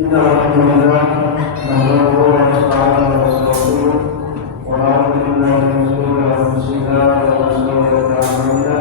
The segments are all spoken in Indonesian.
إن الحمد لله نحمده ونستعينه ونستغفره ونعوذ بالله من شرور أنفسنا ومن سيئات أعمالنا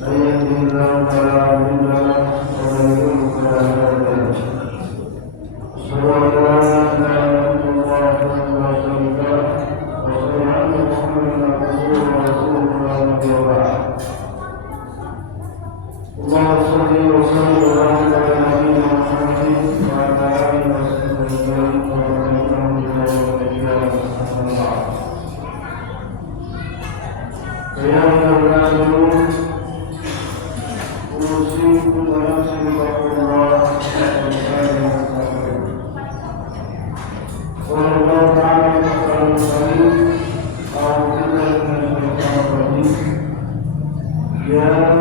من يهده الله فلا مضل له ومن يضلل فلا هادي له أشهد أن لا إله إلا الله وحده لا شريك له وأشهد أن محمدا عبده ورسوله لا نبي بعده اللهم صل وسلم وبارك على نبينا محمد وعلى آله وصحبه أجمعين ومن تبعهم بإحسان إلى يوم الدين. فيا أيها الناس أوصيكم ونفسي بتقوى الله سبحانه وتعالى. قال الله تعالى في القرآن الكريم: أعوذ بالله من الشيطان الرجيم. يا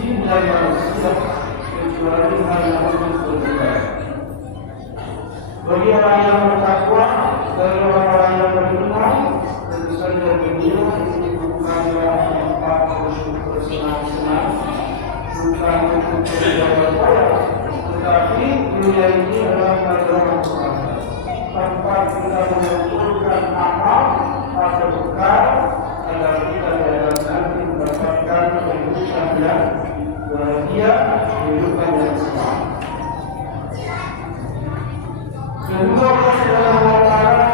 jin dan manusia kecuali hal yang berbuat. Bagi orang yang bertakwa, bagi orang yang beriman, tentu saja dunia itu bukanlah tempat bersenang-senang, bukan untuk berjalan-jalan, tetapi dunia ini adalah pelajaran Tuhan. Tempat kita mengumpulkan amal atau bekal agar kita nanti mendapatkan kehidupan yang bahagia, kehidupan yang senang. Kedua, Allah Subhanahu wa Ta'ala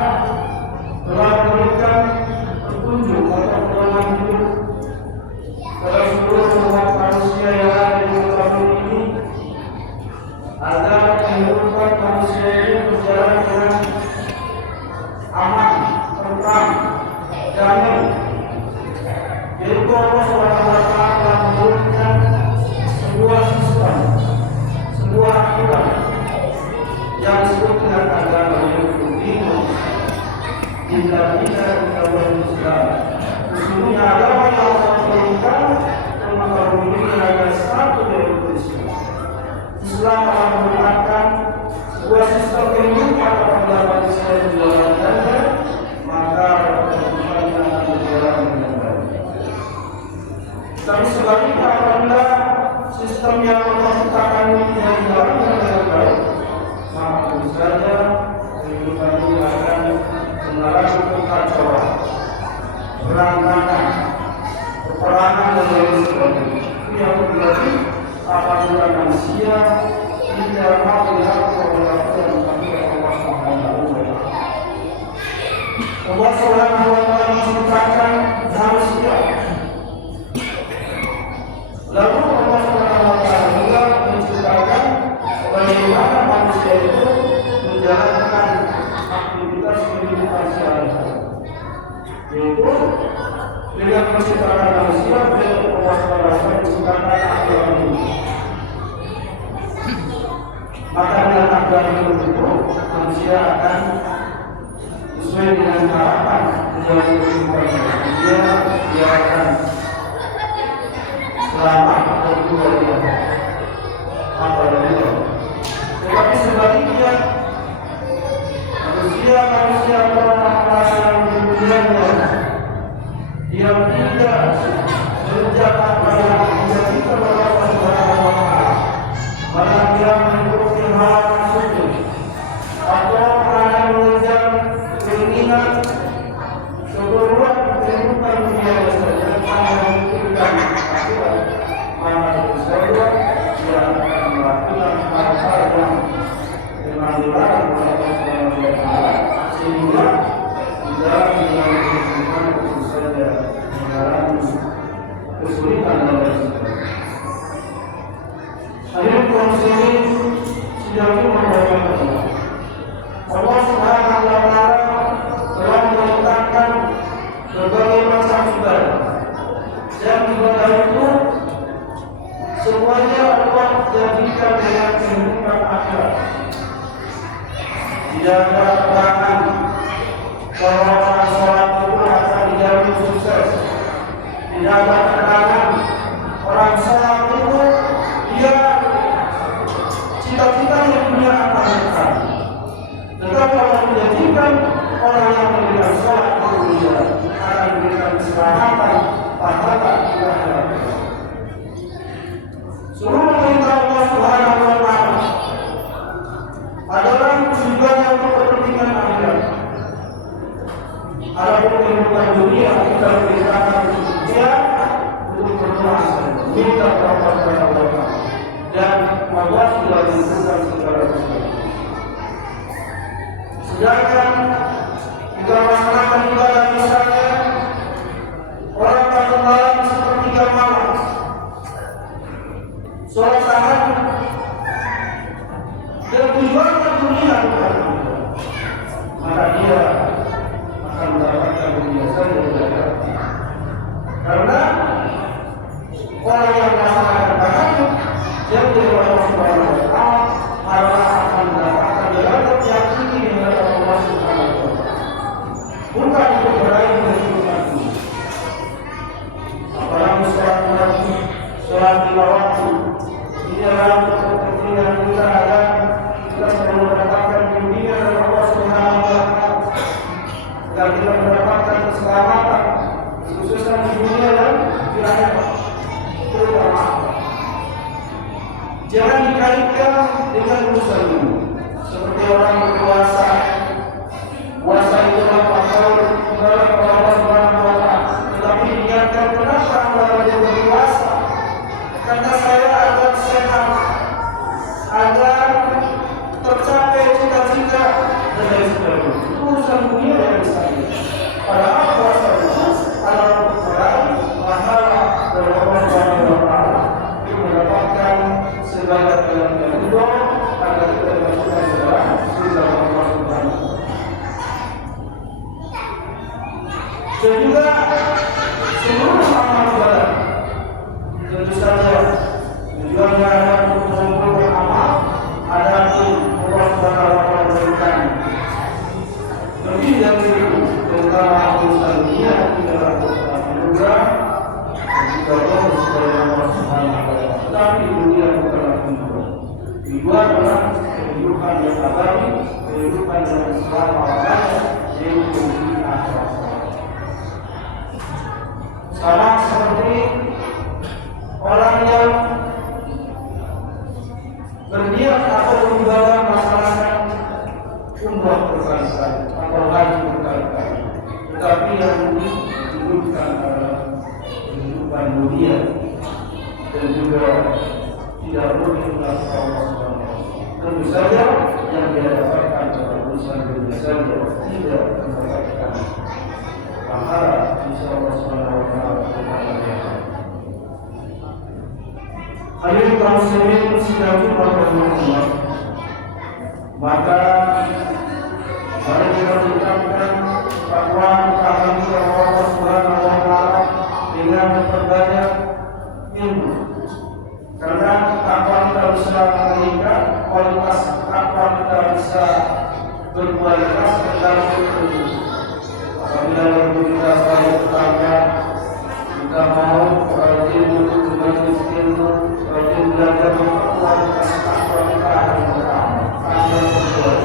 telah memberikan petunjuk atau pedoman hidup kepada seluruh umat manusia yang ada di muka bumi ini agar kehidupan manusia ini berjalan dengan aman, tentram, damai. Yaitu Allah Subhanahu wa Ta'ala memberikan sebuah sistem, sebuah aturan yang disebut dengan agama Hindu, tidak agama Islam. Sesungguhnya agama yang Allah berikan maka bumi hanya satu, yaitu Islam. Islam telah merupakan sebuah sistem kehidupan apabila manusia menjalankannya, maka kehidupannya akan berjalan dengan baik. Tapi sebaliknya apabila sistem yang Allah ciptakan ini tidak dijalankan dengan baik, maka tentu saja kehidupan ini akan mengalami kekacauan, berantakan, peperangan dan lain sebagainya. Itu yang terjadi apabila manusia tidak mau melakukan perlakuan kepada Allah Subhanahu wa Ta'ala. Allah Subhanahu wa Ta'ala menciptakan manusia. Lalu Allah Subhanahu wa Ta'ala juga menciptakan bagaimana manusia itu menjalankan aktivitas kehidupan sehari-hari, yaitu dengan menciptakan manusia, Allah SWT menciptakan aturan hidup. Maka dengan aturan hidup itu manusia akan sesuai dengan harapan menjalani kehidupannya. Dia akan selamat atau juga dia apa yang dia. Tetapi sebaliknya manusia orang-orang yang dunianya dia tidak sejak apa yang dijadikan oleh Allah Subhanahu wa Ta'ala, maka dia mengikuti hawa nafsunya atau hanya mengejar keinginan keperluan kehidupan dunia saja, hanya memikirkan akhirat, maka tentu saja dia akan melakukan hal-hal yang memang dilarang oleh Allah Subhanahu wa Ta'ala, sehingga tidak dengan kehidupan tentu saja mengalami kesulitan dan lain sebagainya. Akhirnya kaum muslimin sejauh ini membayangkan Allah Subhanahu wa Ta'ala telah menetapkan berbagai macam ibadah, dan ibadah itu semuanya Allah jadikan dengan kehidupan akhirat. Tidak ada keterangan bahwa orang sholat itu akan dijamin sukses. Tidak ada keterangan orang sholat itu dia cita-citanya punya apa dekat. Tetapi Allah menjadikan orang yang memberikan sholat itu dia akan memberikan keselamatan pahala di akhirat. Seluruh perintah Allah Subhanahu wa Ta'ala adalah tujuannya untuk kepentingan akhirat. Adapun kehidupan dunia kita perintahkan dia untuk berdoa, minta kepada Allah, dan Allah sudah menentukan segala sesuatu. Sedangkan jika melaksanakan ibadah misalnya orang bangun malam sepertiga malam, sholat tahajud, dan tujuannya dunia bukan akhirat, maka dia akan mendapatkan dunia saja di akhirat. Karena orang yang melaksanakan tahajud yang dari Allah Subhanahu wa Ta'ala akan mendapatkan derajat yang tinggi di hadapan Allah Subhanahu wa Ta'ala, bukan untuk meraih kehidupan dunia. Apalagi sholat wajib, sholat lima waktu, ini adalah untuk kepentingan kita agar kita selalu mendapatkan dunia dan Jangan dikaitkan dengan urusan dunia. Seperti orang berpuasa, puasa itu faktor dalam Allah Subhanahu wa Ta'ala. Tetapi niatkan kenapa Anda berpuasa? Karena saya agar sehat, agar tercapai cita-cita dan lain sebagainya. Urusan dunia yang saya. Padahal puasa itu adalah ukuran pahala dari Allah Subhanahu wa Ta'ala untuk mendapatkan segala yang ridho agar kita masukkan segala surga Allah Subhanahu wa Ta'ala. Dan juga seluruh amal ibadah tentu saja tujuannya adalah untuk mengumpulkan amal, adapun Allah Subhanahu wa Ta'ala berikan lebih dari itu tentang urusan dunia tidak lakukan juga juga Allah Subhanahu wa Ta'ala. Tapi dunia bukanlah tujuan. Tujuan adalah kehidupan yang abadi, kehidupan yang selama-lamanya, yaitu di akhirat. Sama seperti orang yang berniat atau beribadah melaksanakan umrah berkali-kali atau haji berkali-kali, tetapi yang dibutuhkan adalah kehidupan dunia dan juga tidak boleh melakukan Allah Subhanahu wa Ta'ala. Tentu saja yang dia dapatkan pada urusan dunia saja tidak mendapatkan pahala insya Allah Subhanahu wa Ta'ala. Hadirin kaum muslimin sidang rahimahullah, maka mari kita ucapkan bahwa kami Allah Subhanahu wa Ta'ala dengan memperbanyak ilmu, karena apa kita bisa meningkat kualitas, apa kita bisa berkualitas tergantung ilmu. Apabila ilmu kita selalu bertambah, kita mau rajin untuk majelis ilmu, rajin belajar kualitas apa kita akan beramal, akan berbuat.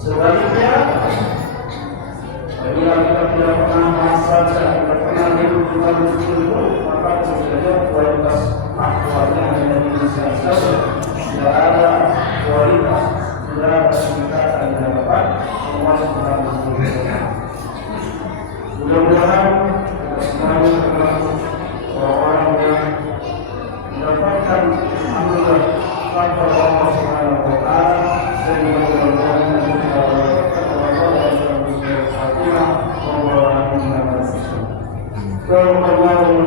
Sebaliknya, bila kita tidak pernah saja, tidak pernah hidup di majelis ilmu, maka tentunya kualitas akwalnya hanya bisa saja. Tidak ada kualitas, tidak ada peningkatan yang dapat memuaskan manusia. Mudah-mudahan kita semua termasuk orang-orang yang mendapatkan anugerah tanpa Allah Subhanahu wa Ta'ala, dan mudah-mudahan kita mendapatkan Allah yang berkhatimah membawa iman Islam. Sallallahu alaihi